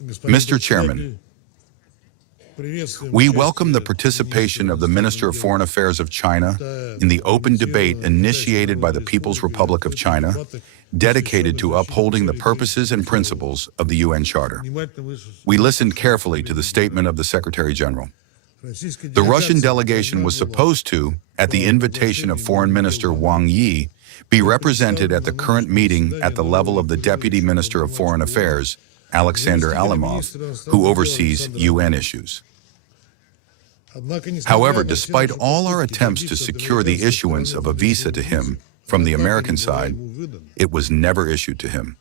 Mr. Chairman, we welcome the participation of the Minister of Foreign Affairs of China in the open debate initiated by the People's Republic of China, dedicated to upholding the purposes and principles of the UN Charter. We listened carefully to the statement of the Secretary General. The Russian delegation was supposed to, at the invitation of Foreign Minister Wang Yi, be represented at the current meeting at the level of the Deputy Minister of Foreign Affairs, Alexander Alimov, who oversees UN issues. However, despite all our attempts to secure the issuance of a visa to him from the American side, it was never issued to him.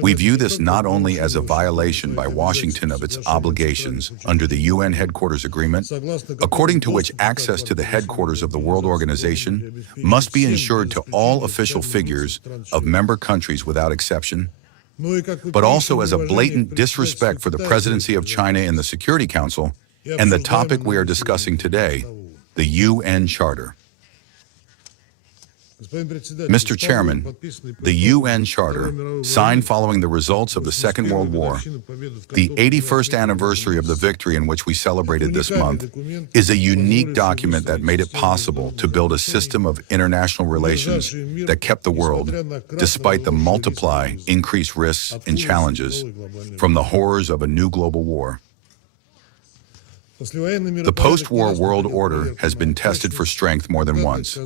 We view this not only as a violation by Washington of its obligations under the UN Headquarters Agreement, according to which access to the headquarters of the World Organization must be ensured to all official figures of member countries without exception, but also as a blatant disrespect for the presidency of China in the Security Council and the topic we are discussing today, the UN Charter. Mr. Chairman, the UN Charter, signed following the results of the Second World War, the 81st anniversary of the victory in which we celebrated this month, is a unique document that made it possible to build a system of international relations that kept the world, despite the increased risks and challenges from the horrors of a new global war. The post-war world order has been tested for strength more than once.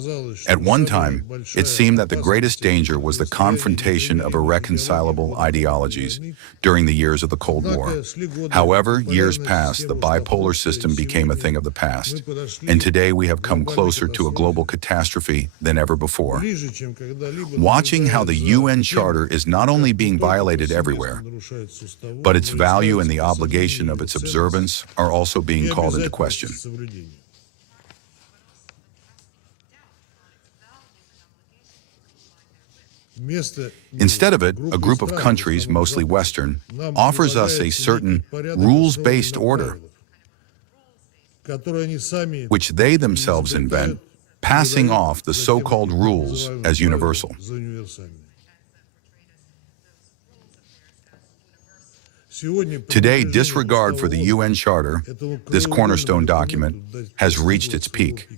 At one time, it seemed that the greatest danger was the confrontation of irreconcilable ideologies during the years of the Cold War. However, years passed, the bipolar system became a thing of the past, and today we have come closer to a global catastrophe than ever before. Watching how the UN Charter is not only being violated everywhere, but its value and the obligation of its observance are also being called into question. Instead of it, a group of countries, mostly Western, offers us a certain rules-based order, which they themselves invent, passing off the so-called rules as universal. Today, disregard for the UN Charter, this cornerstone document, has reached its peak.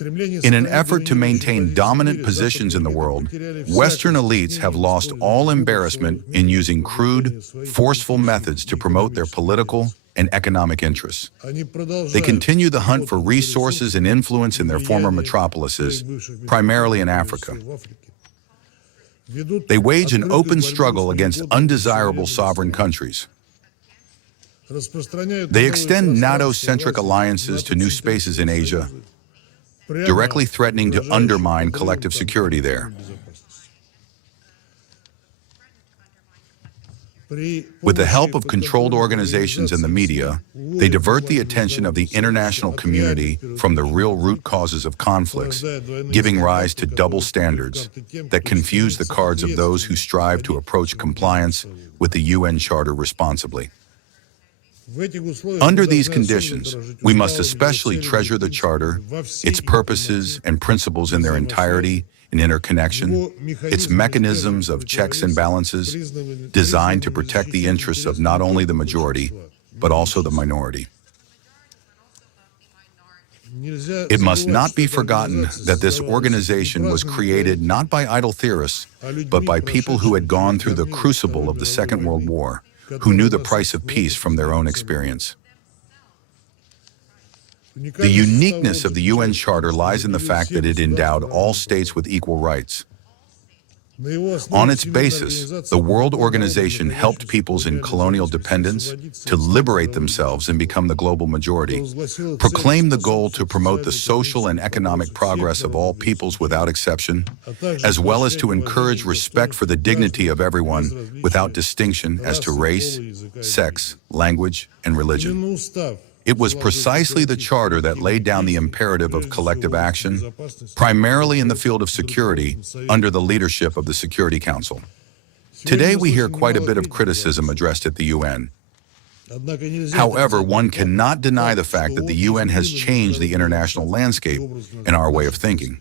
In an effort to maintain dominant positions in the world, Western elites have lost all embarrassment in using crude, forceful methods to promote their political and economic interests. They continue the hunt for resources and influence in their former metropolises, primarily in Africa. They wage an open struggle against undesirable sovereign countries. They extend NATO-centric alliances to new spaces in Asia, directly threatening to undermine collective security there. With the help of controlled organizations and the media, they divert the attention of the international community from the real root causes of conflicts, giving rise to double standards that confuse the cards of those who strive to approach compliance with the UN Charter responsibly. Under these conditions, we must especially treasure the Charter, its purposes and principles in their entirety and interconnection, its mechanisms of checks and balances, designed to protect the interests of not only the majority, but also the minority. It must not be forgotten that this organization was created not by idle theorists, but by people who had gone through the crucible of the Second World War, who knew the price of peace from their own experience. The uniqueness of the UN Charter lies in the fact that it endowed all states with equal rights. On its basis, the World Organization helped peoples in colonial dependence to liberate themselves and become the global majority, proclaim the goal to promote the social and economic progress of all peoples without exception, as well as to encourage respect for the dignity of everyone without distinction as to race, sex, language, and religion. It was precisely the Charter that laid down the imperative of collective action, primarily in the field of security, under the leadership of the Security Council. Today, we hear quite a bit of criticism addressed at the UN. However, one cannot deny the fact that the UN has changed the international landscape in our way of thinking.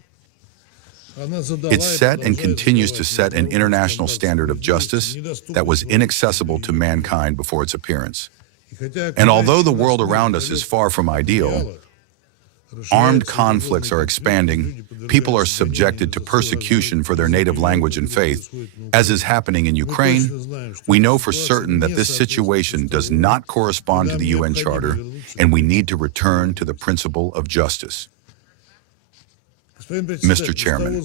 It set and continues to set an international standard of justice that was inaccessible to mankind before its appearance. And although the world around us is far from ideal, armed conflicts are expanding, people are subjected to persecution for their native language and faith, as is happening in Ukraine, we know for certain that this situation does not correspond to the UN Charter, and we need to return to the principle of justice. Mr. Chairman,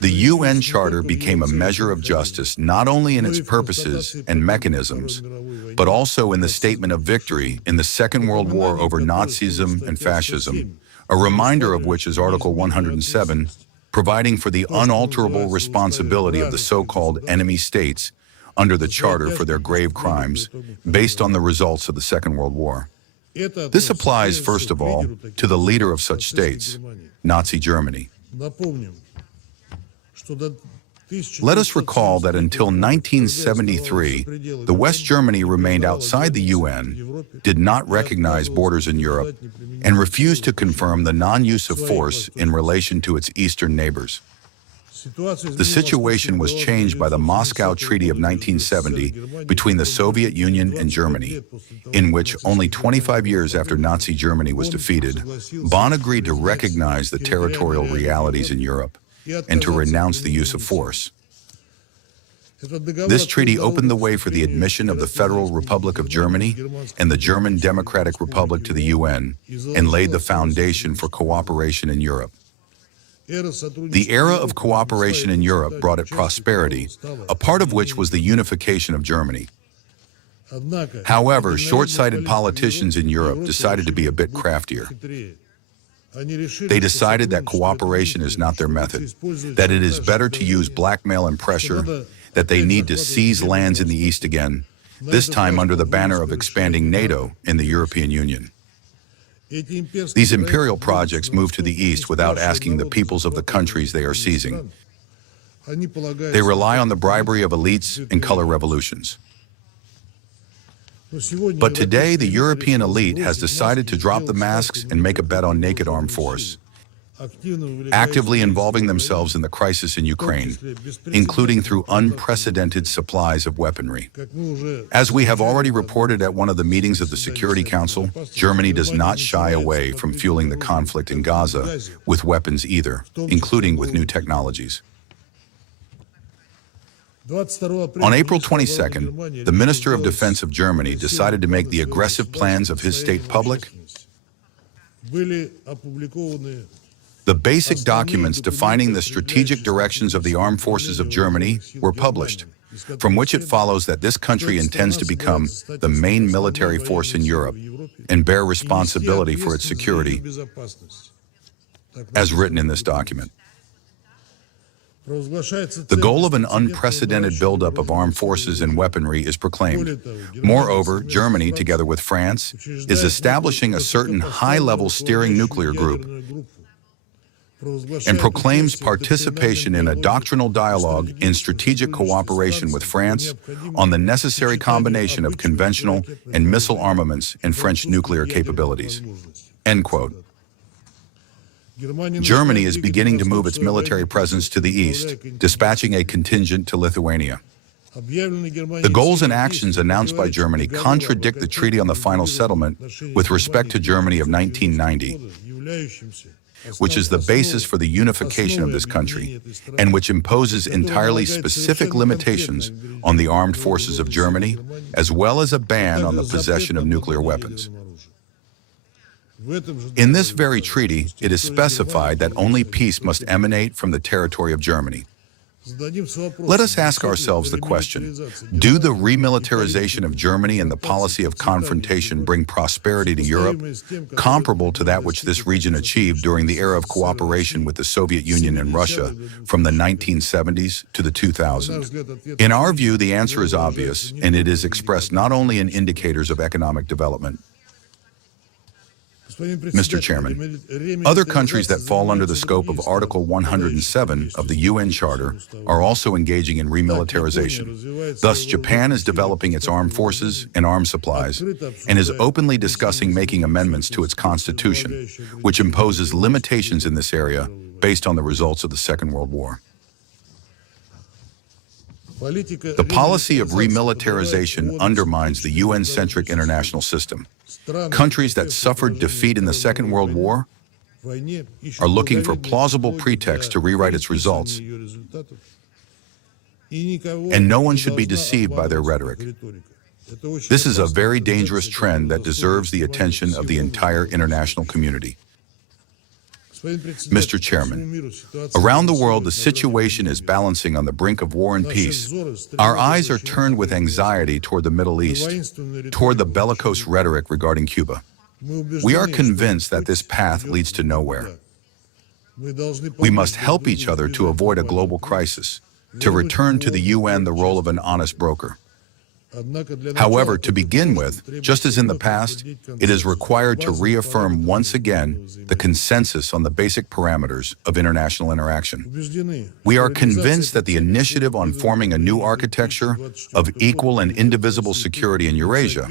the UN Charter became a measure of justice not only in its purposes and mechanisms, but also in the statement of victory in the Second World War over Nazism and fascism, a reminder of which is Article 107, providing for the unalterable responsibility of the so-called enemy states under the Charter for their grave crimes based on the results of the Second World War. This applies, first of all, to the leader of such states, Nazi Germany. Let us recall that until 1973, the West Germany remained outside the UN, did not recognize borders in Europe, and refused to confirm the non-use of force in relation to its eastern neighbors. The situation was changed by the Moscow Treaty of 1970 between the Soviet Union and Germany, in which only 25 years after Nazi Germany was defeated, Bonn agreed to recognize the territorial realities in Europe and to renounce the use of force. This treaty opened the way for the admission of the Federal Republic of Germany and the German Democratic Republic to the UN and laid the foundation for cooperation in Europe. The era of cooperation in Europe brought it prosperity, a part of which was the unification of Germany. However, short-sighted politicians in Europe decided to be a bit craftier. They decided that cooperation is not their method, that it is better to use blackmail and pressure, that they need to seize lands in the East again, this time under the banner of expanding NATO and the European Union. These imperial projects move to the East without asking the peoples of the countries they are seizing. They rely on the bribery of elites and color revolutions. But today, the European elite has decided to drop the masks and make a bet on naked armed force, actively involving themselves in the crisis in Ukraine, including through unprecedented supplies of weaponry. As we have already reported at one of the meetings of the Security Council, Germany does not shy away from fueling the conflict in Gaza with weapons either, including with new technologies. On April 22nd, the Minister of Defense of Germany decided to make the aggressive plans of his state public. The basic documents defining the strategic directions of the armed forces of Germany were published, from which it follows that this country intends to become the main military force in Europe and bear responsibility for its security, as written in this document. The goal of an unprecedented buildup of armed forces and weaponry is proclaimed. Moreover, Germany, together with France, is establishing a certain high-level steering nuclear group and proclaims participation in a doctrinal dialogue in strategic cooperation with France on the necessary combination of conventional and missile armaments and French nuclear capabilities. End quote. Germany is beginning to move its military presence to the east, dispatching a contingent to Lithuania. The goals and actions announced by Germany contradict the Treaty on the Final Settlement with respect to Germany of 1990, which is the basis for the unification of this country, and which imposes entirely specific limitations on the armed forces of Germany, as well as a ban on the possession of nuclear weapons. In this very treaty, it is specified that only peace must emanate from the territory of Germany. Let us ask ourselves the question, do the remilitarization of Germany and the policy of confrontation bring prosperity to Europe, comparable to that which this region achieved during the era of cooperation with the Soviet Union and Russia from the 1970s to the 2000s? In our view, the answer is obvious, and it is expressed not only in indicators of economic development, Mr. Chairman, other countries that fall under the scope of Article 107 of the UN Charter are also engaging in remilitarization. Thus, Japan is developing its armed forces and arms supplies and is openly discussing making amendments to its constitution, which imposes limitations in this area based on the results of the Second World War. The policy of remilitarization undermines the UN-centric international system. Countries that suffered defeat in the Second World War are looking for plausible pretexts to rewrite its results, and no one should be deceived by their rhetoric. This is a very dangerous trend that deserves the attention of the entire international community. Mr. Chairman, around the world, the situation is balancing on the brink of war and peace. Our eyes are turned with anxiety toward the Middle East, toward the bellicose rhetoric regarding Cuba. We are convinced that this path leads to nowhere. We must help each other to avoid a global crisis, to return to the UN the role of an honest broker. However, to begin with, just as in the past, it is required to reaffirm once again the consensus on the basic parameters of international interaction. We are convinced that the initiative on forming a new architecture of equal and indivisible security in Eurasia,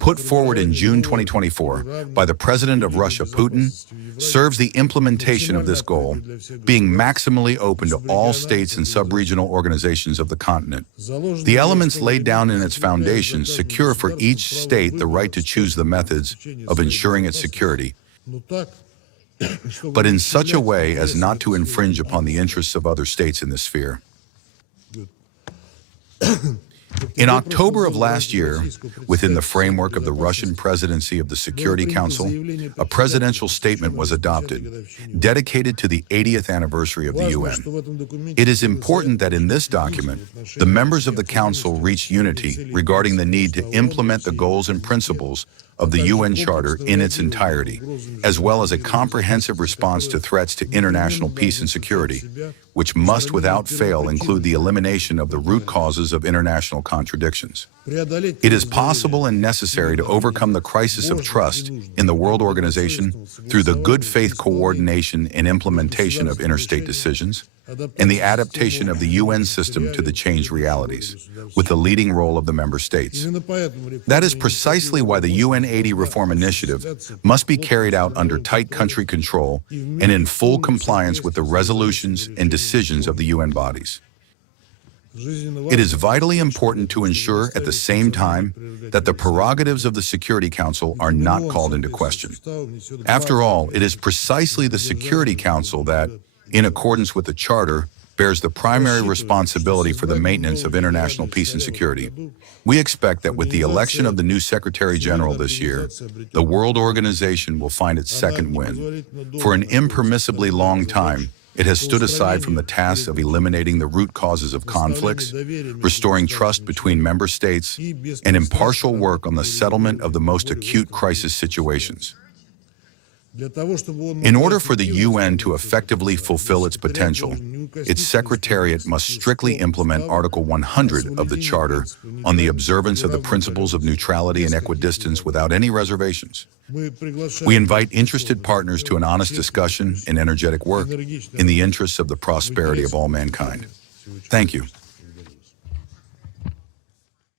put forward in June 2024 by the President of Russia, Putin, serves the implementation of this goal, being maximally open to all states and sub-regional organizations of the continent. The elements laid down in its foundations secure for each state the right to choose the methods of ensuring its security, but in such a way as not to infringe upon the interests of other states in this sphere. In October of last year, within the framework of the Russian presidency of the Security Council, a presidential statement was adopted, dedicated to the 80th anniversary of the UN. It is important that in this document, the members of the Council reach unity regarding the need to implement the goals and principles of the UN Charter in its entirety, as well as a comprehensive response to threats to international peace and security, which must without fail include the elimination of the root causes of international contradictions. It is possible and necessary to overcome the crisis of trust in the world organization through the good faith coordination and implementation of interstate decisions, and the adaptation of the UN system to the changed realities, with the leading role of the member states. That is precisely why the UN 80 Reform Initiative must be carried out under tight country control and in full compliance with the resolutions and decisions of the UN bodies. It is vitally important to ensure at the same time that the prerogatives of the Security Council are not called into question. After all, it is precisely the Security Council that, in accordance with the Charter, bears the primary responsibility for the maintenance of international peace and security. We expect that with the election of the new Secretary General this year, the World Organization will find its second wind. For an impermissibly long time, it has stood aside from the task of eliminating the root causes of conflicts, restoring trust between member states, and impartial work on the settlement of the most acute crisis situations. In order for the UN to effectively fulfill its potential, its Secretariat must strictly implement Article 100 of the Charter on the observance of the principles of neutrality and equidistance without any reservations. We invite interested partners to an honest discussion and energetic work in the interests of the prosperity of all mankind. Thank you.